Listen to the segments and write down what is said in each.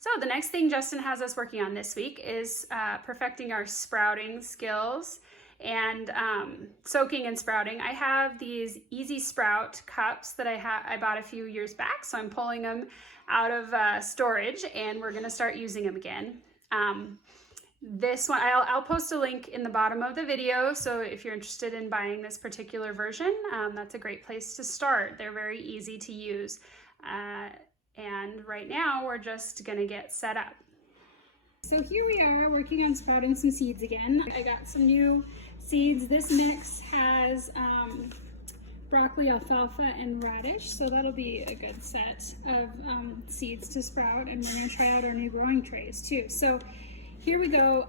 So the next thing Justin has us working on this week is perfecting our sprouting skills and soaking and sprouting. I have these Easy Sprout cups that I bought a few years back, so I'm pulling them out of storage and we're gonna start using them again. This one, I'll post a link in the bottom of the video, so if you're interested in buying this particular version, that's a great place to start. They're very easy to use. And right now we're just gonna get set up. So here we are working on sprouting some seeds again. I got some new seeds. This mix has broccoli, alfalfa, and radish, so that'll be a good set of seeds to sprout, and we're gonna try out our new growing trays too. So here we go.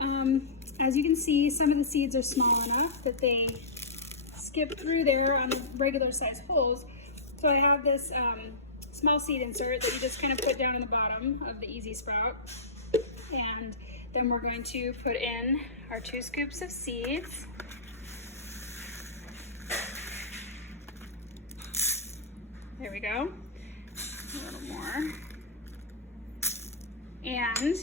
As you can see, some of the seeds are small enough that they skip through there on the regular size holes. So I have this small seed insert that you just kind of put down in the bottom of the Easy Sprout. And then we're going to put in our 2 scoops of seeds. There we go. A little more. And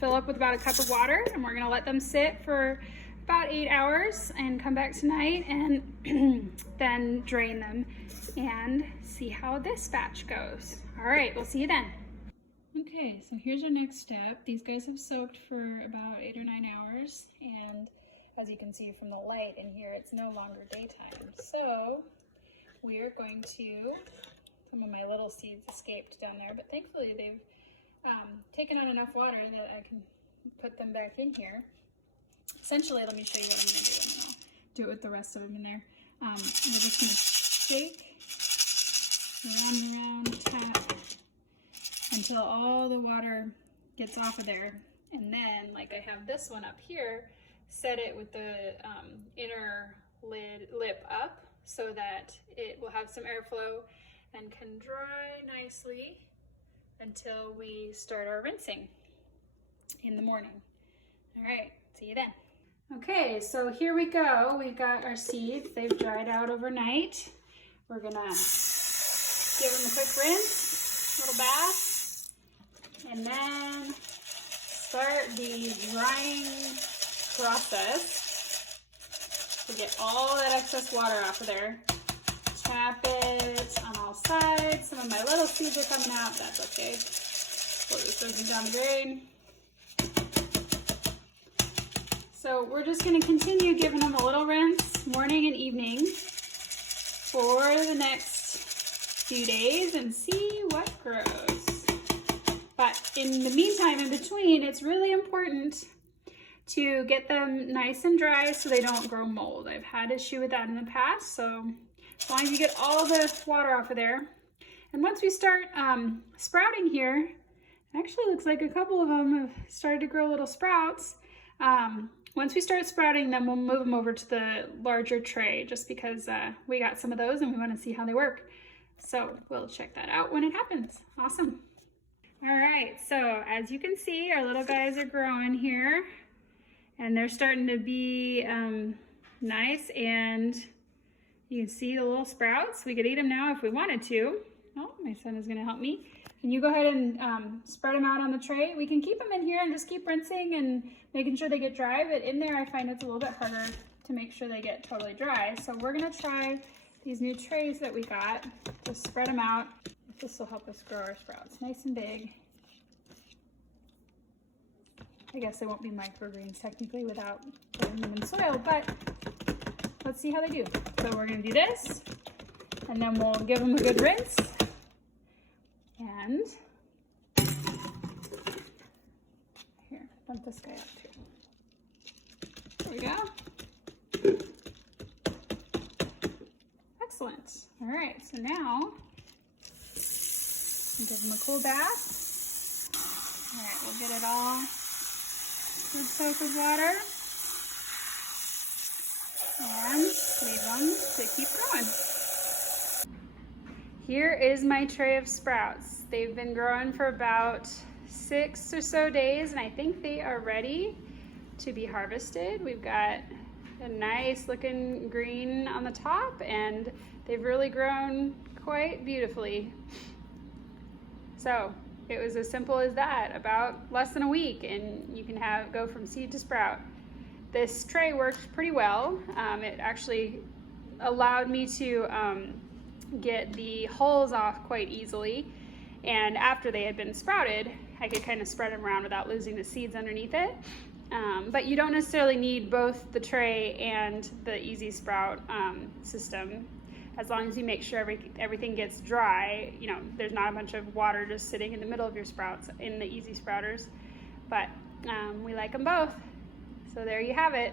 fill up with about a cup of water, and we're gonna let them sit for about 8 hours and come back tonight and then drain them and see how this batch goes. All right, we'll see you then. Okay, so here's our next step. These guys have soaked for about 8 or 9 hours, and as you can see from the light in here, it's no longer daytime. So we are going to, some of my little seeds escaped down there, but thankfully they've taken on enough water that I can put them back in here. Essentially, let me show you what I'm gonna do, and I'll do it with the rest of them in there. We're just gonna shake around and around, tap until all the water gets off of there. And then, like I have this one up here, set it with the inner lip up so that it will have some airflow and can dry nicely until we start our rinsing in the morning. All right, see you then. Okay, so here we go. We've got our seeds. They've dried out overnight. We're gonna give them a quick rinse, little bath, and then start the drying process to get all that excess water off of there. Tap it on all sides. Some of my little seeds are coming out. That's okay. We'll just throw them down the drain. So we're just going to continue giving them a little rinse morning and evening for the next few days and see what grows. But in the meantime, in between, it's really important to get them nice and dry so they don't grow mold. I've had issue with that in the past, so as long as you get all the water off of there. And once we start sprouting here, it actually looks like a couple of them have started to grow little sprouts. Once we start sprouting, then we'll move them over to the larger tray just because we got some of those and we want to see how they work. So we'll check that out when it happens. Awesome. All right, so as you can see, our little guys are growing here and they're starting to be nice, and you can see the little sprouts. We could eat them now if we wanted to. Oh, my son is gonna help me. Can you go ahead and spread them out on the tray? We can keep them in here and just keep rinsing and making sure they get dry, but in there I find it's a little bit harder to make sure they get totally dry. So we're gonna try these new trays that we got. Just spread them out. This will help us grow our sprouts nice and big. I guess they won't be microgreens technically without putting them in soil, but let's see how they do. So we're gonna do this, and then we'll give them a good rinse. And here, dump this guy out too. There we go. Excellent. All right, so now give them a cool bath. All right, we'll get it all good soak with water and leave them to keep growing. Here is my tray of sprouts. They've been growing for about 6 or so days, and I think they are ready to be harvested. We've got a nice looking green on the top, and they've really grown quite beautifully. So it was as simple as that, about less than a week, and you can go from seed to sprout. This tray worked pretty well. It actually allowed me to get the hulls off quite easily, and after they had been sprouted, I could kind of spread them around without losing the seeds underneath it. But you don't necessarily need both the tray and the Easy Sprout system, as long as you make sure everything gets dry. You know, there's not a bunch of water just sitting in the middle of your sprouts in the Easy Sprouters. But we like them both. So there you have it.